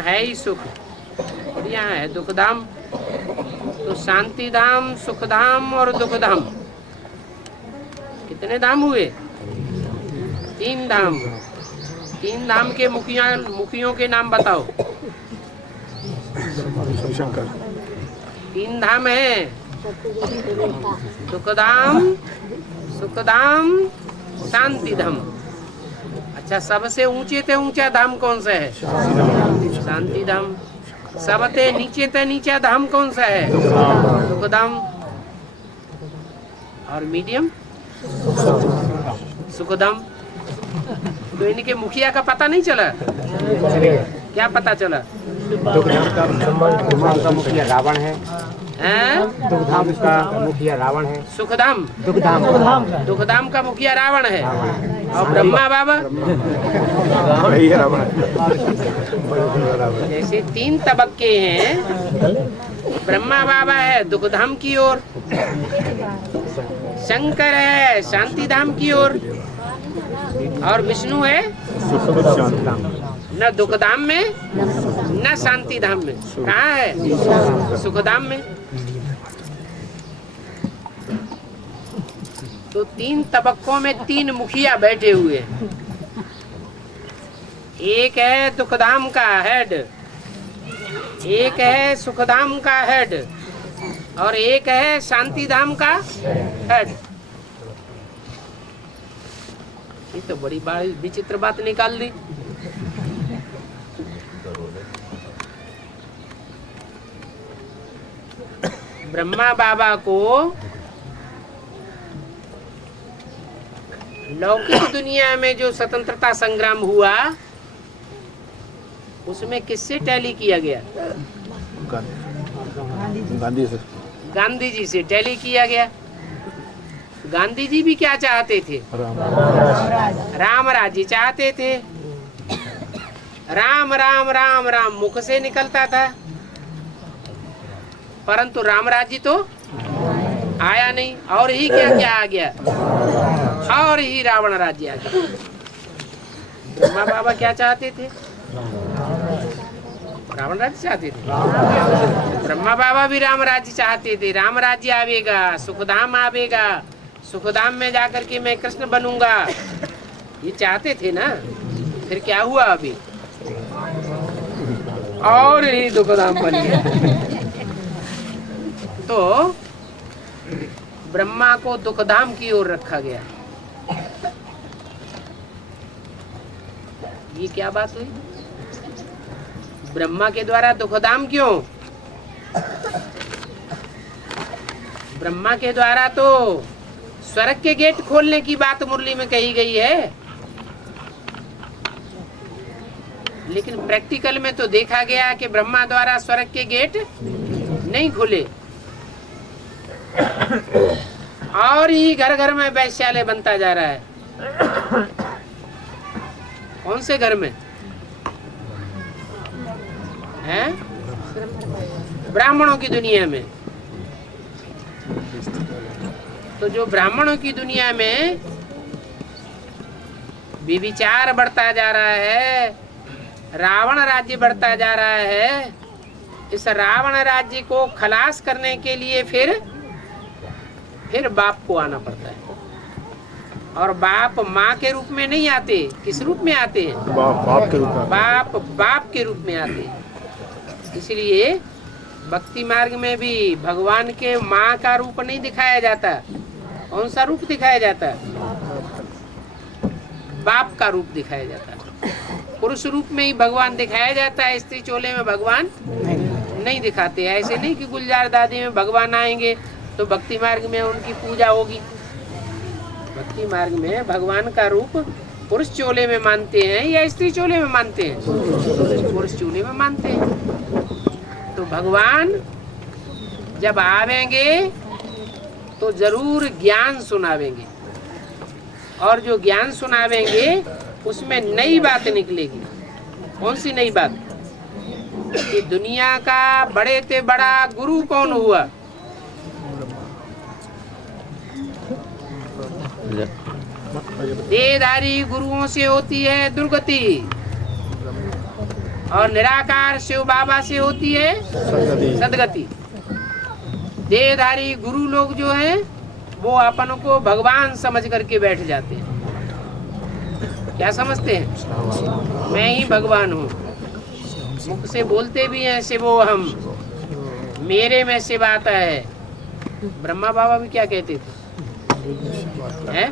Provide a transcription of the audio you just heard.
है ही सुख और यहाँ है दुख धाम। तो शांति धाम, सुख धाम और दुख धाम, कितने धाम हुए? 3 धाम। 3 धाम के मुखियों के नाम बताओ। 3 धाम है, दुख धाम, सुख धाम, शांति धाम। अच्छा, सबसे ऊंचे ते ऊंचा धाम कौन सा है? शांति धाम। सबसे नीचे ते नीचा धाम कौन सा है? दुख धाम। और मीडियम सुख धाम। तो इनके मुखिया का पता नहीं चला? क्या पता चला? दुख धाम का मुखिया रावण है। दुख धाम का मुखिया रावण है। सुख धाम, दुख धाम का मुखिया रावण है। और ब्रह्मा बाबा जैसे 3 तबक्के हैं। ब्रह्मा बाबा है दुख धाम की ओर, शंकर है शांति धाम की ओर, और विष्णु है न दुख धाम में न शांति धाम में। कहाँ है? सुख धाम में। तो 3 तबक्कों में 3 मुखिया बैठे हुए हैं। एक है दुखधाम का हेड, एक है सुखधाम का हेड, और एक है शांति धाम का हेड। ये तो बड़ी विचित्र बात निकाल दी। ब्रह्मा बाबा को लौकिक दुनिया में जो स्वतंत्रता संग्राम हुआ उसमें किससे टैली किया गया? गांधी जी से टैली किया गया। गांधी जी भी क्या चाहते थे? राम राज्य चाहते थे। राम राम राम राम मुख से निकलता था, परंतु राम राज्य तो आया नहीं। और ही क्या क्या आ गया? और ही रावण राज्य आ गया। ब्रह्मा बाबा क्या चाहते थे? रावण राज्य चाहते थे। ब्रह्मा बाबा भी राम राज्य चाहते थे। राम राज्य आवेगा, सुखधाम आवेगा, सुखधाम में जाकर के मैं कृष्ण बनूंगा, ये चाहते थे ना। फिर क्या हुआ? अभी और ही दुखधाम बन गया। तो ब्रह्मा को दुखधाम की ओर रखा गया। ये क्या बात हुई? ब्रह्मा के द्वारा दुखधाम क्यों? ब्रह्मा के द्वारा तो स्वर्ग के गेट खोलने की बात मुरली में कही गई है, लेकिन प्रैक्टिकल में तो देखा गया कि ब्रह्मा द्वारा स्वर्ग के गेट नहीं खुले। और ही घर घर में वैश्यालय बनता जा रहा है। कौन से घर में है? ब्राह्मणों की दुनिया में। तो जो ब्राह्मणों की दुनिया में विविचार बढ़ता जा रहा है, रावण राज्य बढ़ता जा रहा है, इस रावण राज्य को खलास करने के लिए फिर बाप को आना पड़ता है। और बाप माँ के रूप में नहीं आते। किस रूप में आते हैं? बाप के रूप में। बाप के रूप में आते हैं। इसलिए भक्ति मार्ग में भी भगवान के माँ का रूप नहीं दिखाया जाता। कौन सा रूप दिखाया जाता? बाप का रूप दिखाया जाता। पुरुष रूप में ही भगवान दिखाया जाता है, स्त्री चोले में भगवान नहीं दिखाते। ऐसे नहीं कि गुलजार दादी में भगवान आएंगे तो भक्ति मार्ग में उनकी पूजा होगी। भक्ति मार्ग में भगवान का रूप पुरुष चोले में मानते हैं या स्त्री चोले में मानते हैं? पुरुष चोले में मानते हैं। तो भगवान जब आवेंगे तो जरूर ज्ञान सुनावेंगे, और जो ज्ञान सुनावेंगे उसमें नई बात निकलेगी। कौन सी नई बात? कि दुनिया का बड़े से बड़ा गुरु कौन हुआ? देहधारी गुरुओं से होती है दुर्गति, और निराकार शिव बाबा से होती है सदगति। देहधारी गुरु लोग जो है वो अपन को भगवान समझ करके बैठ जाते हैं। क्या समझते हैं? मैं ही भगवान हूँ। मुख से बोलते भी हैं शिवो हम, मेरे में शिव आता है। ब्रह्मा बाबा भी क्या कहते थे? हैं?